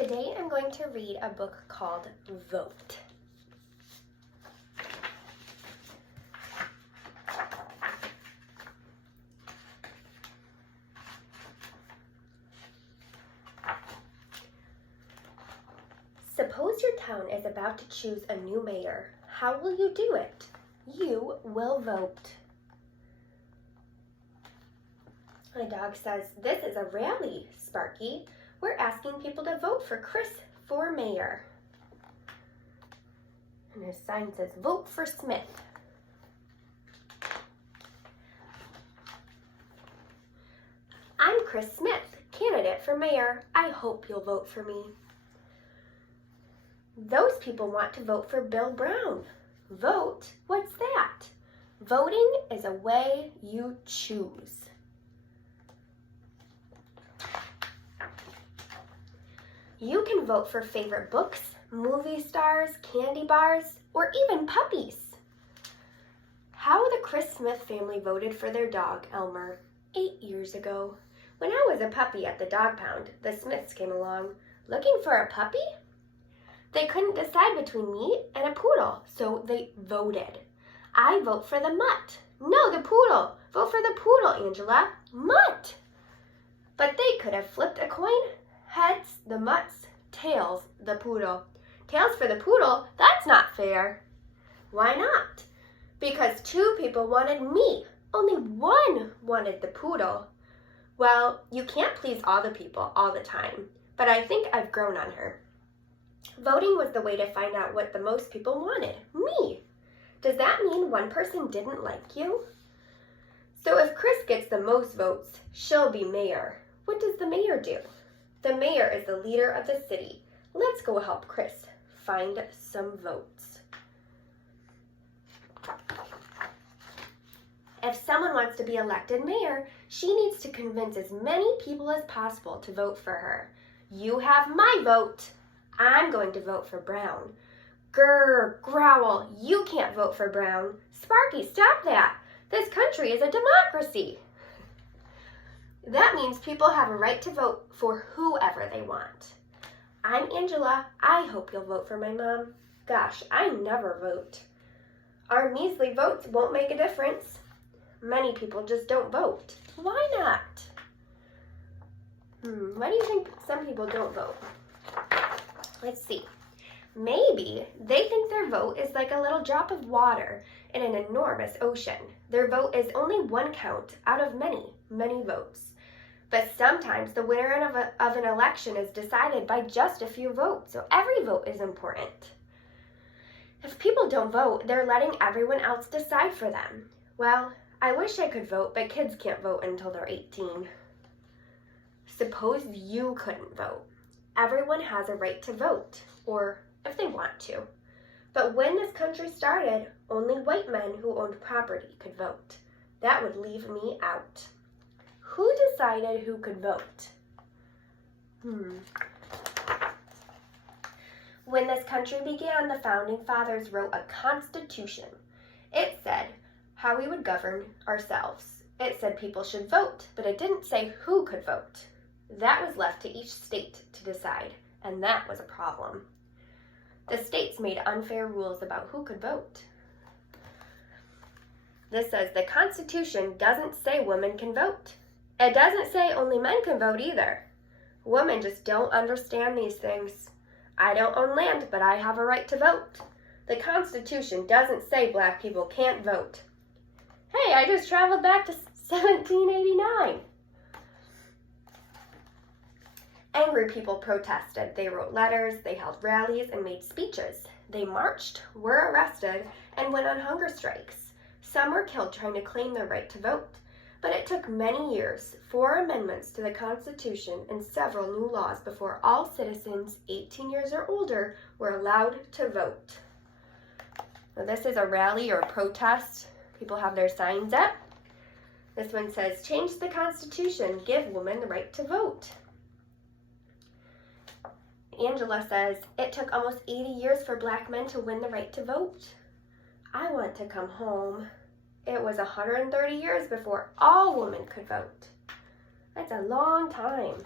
Today I'm going to read a book called Vote. Suppose your town is about to choose a new mayor. How will you do it? You will vote. My dog says, "This is a rally, Sparky. We're asking people to vote for Chris for mayor." And his sign says, "Vote for Smith." "I'm Chris Smith, candidate for mayor. I hope you'll vote for me." "Those people want to vote for Bill Brown." "Vote? What's that?" "Voting is a way you choose." You can vote for favorite books, movie stars, candy bars, or even puppies. How the Chris Smith family voted for their dog, Elmer, 8 years ago. When I was a puppy at the dog pound, the Smiths came along. Looking for a puppy? They couldn't decide between me and a poodle, so they voted. I vote for the mutt. No, the poodle. Vote for the poodle, Angela. Mutt. But they could have flipped a coin. Heads, the mutts. Tails, the poodle. Tails for the poodle? That's not fair. Why not? Because 2 people wanted me. Only 1 wanted the poodle. Well, you can't please all the people all the time, but I think I've grown on her. Voting was the way to find out what the most people wanted. Me. Does that mean one person didn't like you? So if Chris gets the most votes, she'll be mayor. What does the mayor do? The mayor is the leader of the city. Let's go help Chris find some votes. If someone wants to be elected mayor, she needs to convince as many people as possible to vote for her. You have my vote. I'm going to vote for Brown. Grr, growl, you can't vote for Brown. Sparky, stop that. This country is a democracy. That means people have a right to vote for whoever they want. I'm Angela. I hope you'll vote for my mom. Gosh, I never vote. Our measly votes won't make a difference. Many people just don't vote. Why not? Why do you think some people don't vote? Let's see. Maybe they think their vote is like a little drop of water in an enormous ocean. Their vote is only 1 count out of many, many votes. But sometimes the winner of an election is decided by just a few votes, so every vote is important. If people don't vote, they're letting everyone else decide for them. Well, I wish I could vote, but kids can't vote until they're 18. Suppose you couldn't vote. Everyone has a right to vote, or if they want to. But when this country started, only white men who owned property could vote. That would leave me out. Who decided who could vote? When this country began, the founding fathers wrote a constitution. It said how we would govern ourselves. It said people should vote, but it didn't say who could vote. That was left to each state to decide, and that was a problem. The states made unfair rules about who could vote. This says the Constitution doesn't say women can vote. It doesn't say only men can vote either. Women just don't understand these things. I don't own land, but I have a right to vote. The Constitution doesn't say black people can't vote. Hey, I just traveled back to 1789. Angry people protested. They wrote letters, they held rallies, and made speeches. They marched, were arrested, and went on hunger strikes. Some were killed trying to claim their right to vote. But it took many years, 4 amendments to the Constitution, and several new laws before all citizens 18 years or older were allowed to vote. Now, this is a rally or a protest. People have their signs up. This one says, "Change the Constitution, give women the right to vote." Angela says, "It took almost 80 years for black men to win the right to vote." I want to come home. It was 130 years before all women could vote. That's a long time.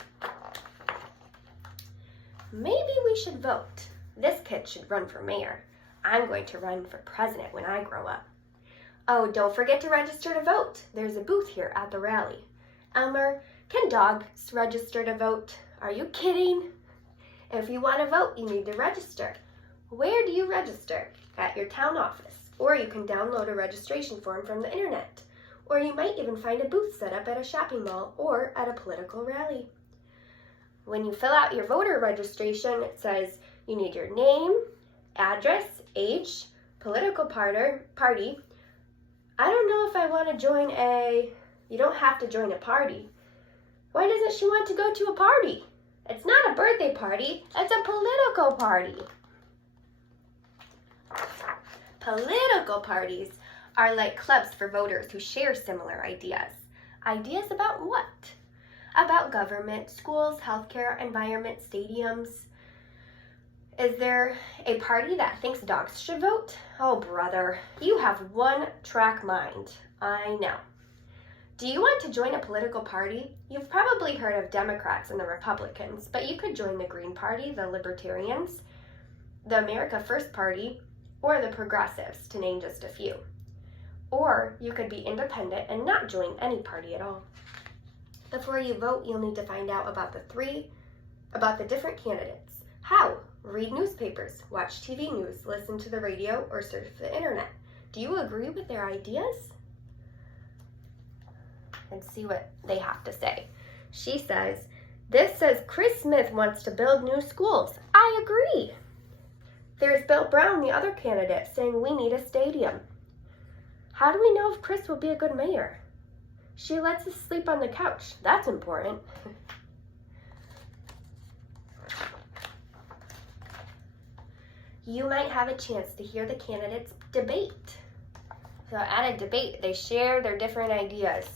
Maybe we should vote. This kid should run for mayor. I'm going to run for president when I grow up. Oh, don't forget to register to vote. There's a booth here at the rally. Elmer, can dogs register to vote? Are you kidding? If you want to vote, you need to register. Where do you register? At your town office. Or you can download a registration form from the internet. Or you might even find a booth set up at a shopping mall or at a political rally. When you fill out your voter registration, it says you need your name, address, age, political party. I don't know if I want to join you don't have to join a party. Why doesn't she want to go to a party? It's not a birthday party, it's a political party. Political parties are like clubs for voters who share similar ideas. Ideas about what? About government, schools, healthcare, environment, stadiums. Is there a party that thinks dogs should vote? Oh, brother, you have one-track mind. I know. Do you want to join a political party? You've probably heard of Democrats and the Republicans, but you could join the Green Party, the Libertarians, the America First Party, or the Progressives, to name just a few. Or you could be independent and not join any party at all. Before you vote, you'll need to find out about the different candidates. How? Read newspapers, watch TV news, listen to the radio, or surf the internet. Do you agree with their ideas? And see what they have to say. She says, this says Chris Smith wants to build new schools. I agree. There's Bill Brown, the other candidate, saying we need a stadium. How do we know if Chris will be a good mayor? She lets us sleep on the couch. That's important. You might have a chance to hear the candidates debate. So at a debate, they share their different ideas.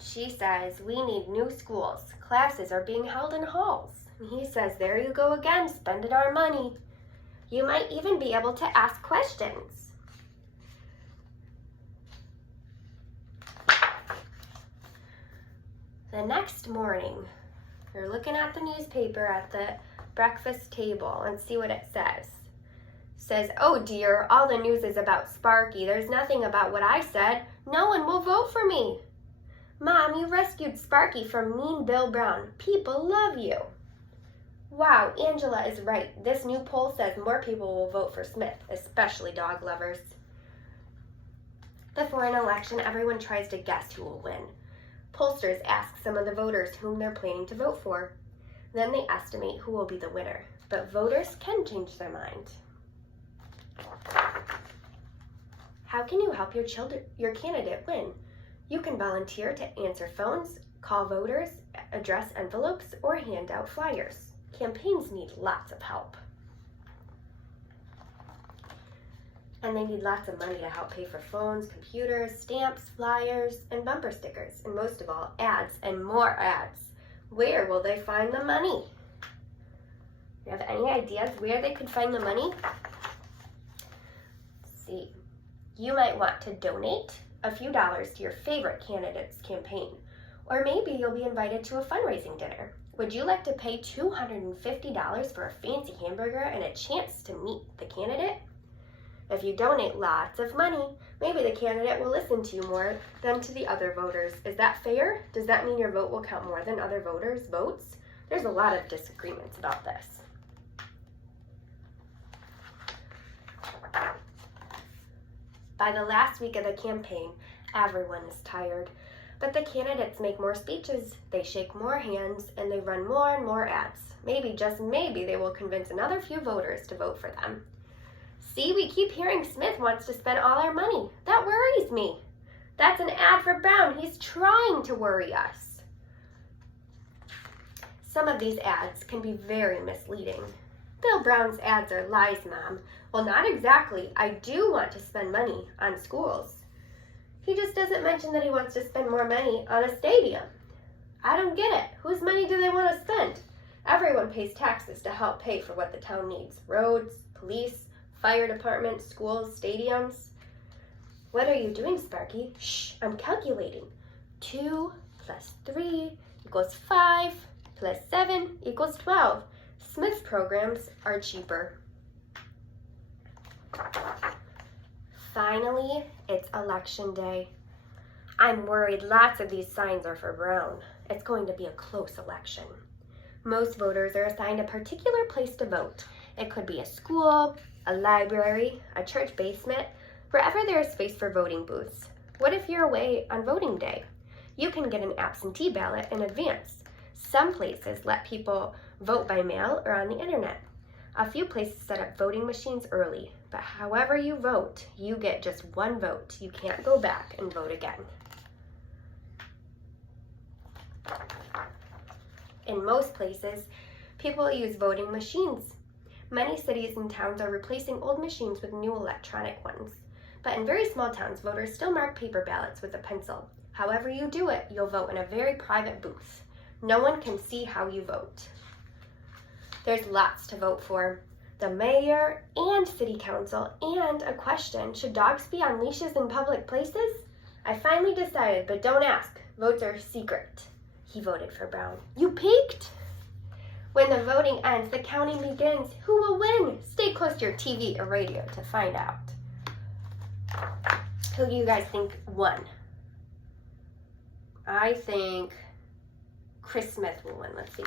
She says, we need new schools. Classes are being held in halls. And he says, there you go again, spending our money. You might even be able to ask questions. The next morning, you're looking at the newspaper at the breakfast table and see what it says. It says, oh dear, all the news is about Sparky. There's nothing about what I said. No one will vote for me. Mom, you rescued Sparky from mean Bill Brown. People love you. Wow, Angela is right. This new poll says more people will vote for Smith, especially dog lovers. Before an election, everyone tries to guess who will win. Pollsters ask some of the voters whom they're planning to vote for. Then they estimate who will be the winner. But voters can change their mind. How can you help your candidate win? You can volunteer to answer phones, call voters, address envelopes, or hand out flyers. Campaigns need lots of help. And they need lots of money to help pay for phones, computers, stamps, flyers, and bumper stickers, and most of all, ads and more ads. Where will they find the money? You have any ideas where they could find the money? Let's see. You might want to donate a few dollars to your favorite candidate's campaign, or maybe you'll be invited to a fundraising dinner. Would you like to pay $250 for a fancy hamburger and a chance to meet the candidate? If you donate lots of money, maybe the candidate will listen to you more than to the other voters. Is that fair? Does that mean your vote will count more than other voters' votes? There's a lot of disagreements about this. By the last week of the campaign, everyone is tired. But the candidates make more speeches, they shake more hands, and they run more and more ads. Maybe, just maybe, they will convince another few voters to vote for them. See, we keep hearing Smith wants to spend all our money. That worries me. That's an ad for Brown. He's trying to worry us. Some of these ads can be very misleading. Bill Brown's ads are lies, Mom. Well, not exactly. I do want to spend money on schools. He just doesn't mention that he wants to spend more money on a stadium. I don't get it. Whose money do they want to spend? Everyone pays taxes to help pay for what the town needs. Roads, police, fire department, schools, stadiums. What are you doing, Sparky? Shh, I'm calculating. 2 + 3 = 5 plus 7 equals 12. Smith's programs are cheaper. Finally, it's election day. I'm worried lots of these signs are for Brown. It's going to be a close election. Most voters are assigned a particular place to vote. It could be a school, a library, a church basement, wherever there is space for voting booths. What if you're away on voting day? You can get an absentee ballot in advance. Some places let people vote by mail or on the internet. A few places set up voting machines early, but however you vote, you get just one vote. You can't go back and vote again. In most places, people use voting machines. Many cities and towns are replacing old machines with new electronic ones. But in very small towns, voters still mark paper ballots with a pencil. However you do it, you'll vote in a very private booth. No one can see how you vote. There's lots to vote for. The mayor and city council, and a question, should dogs be on leashes in public places? I finally decided, but don't ask. Votes are secret. He voted for Brown. You peeked? When the voting ends, the counting begins. Who will win? Stay close to your TV or radio to find out. Who do you guys think won? I think Chris Smith will win. Let's see.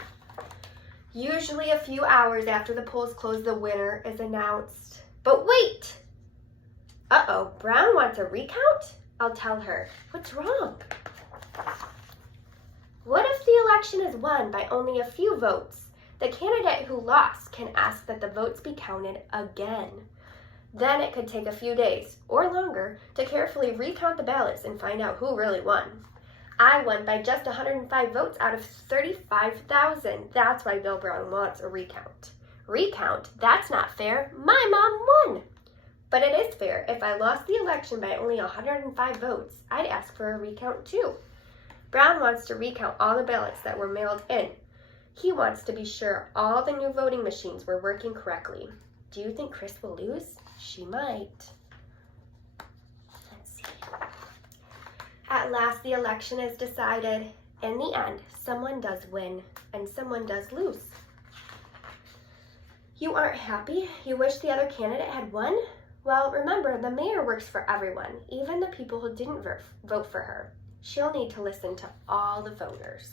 Usually a few hours after the polls close, the winner is announced. But wait! Uh-oh, Brown wants a recount? I'll tell her. What's wrong? What if the election is won by only a few votes? The candidate who lost can ask that the votes be counted again. Then it could take a few days, or longer, to carefully recount the ballots and find out who really won. I won by just 105 votes out of 35,000. That's why Bill Brown wants a recount. Recount? That's not fair. My mom won. But it is fair. If I lost the election by only 105 votes, I'd ask for a recount too. Brown wants to recount all the ballots that were mailed in. He wants to be sure all the new voting machines were working correctly. Do you think Chris will lose? She might. Let's see. At last, the election is decided. In the end, someone does win and someone does lose. You aren't happy? You wish the other candidate had won? Well, remember, the mayor works for everyone, even the people who didn't vote for her. She'll need to listen to all the voters.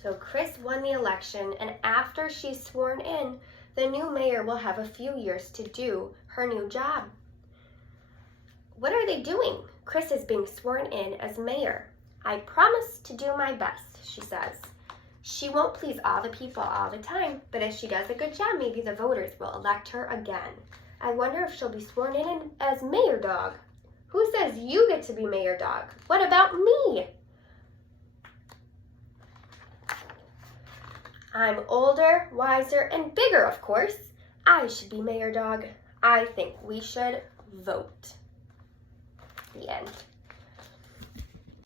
So Chris won the election, and after she's sworn in, the new mayor will have a few years to do her new job. What are they doing? Chris is being sworn in as mayor. I promise to do my best, she says. She won't please all the people all the time, but if she does a good job, maybe the voters will elect her again. I wonder if she'll be sworn in as mayor dog. Who says you get to be mayor dog? What about me? I'm older, wiser, and bigger, of course. I should be mayor dog. I think we should vote. The end.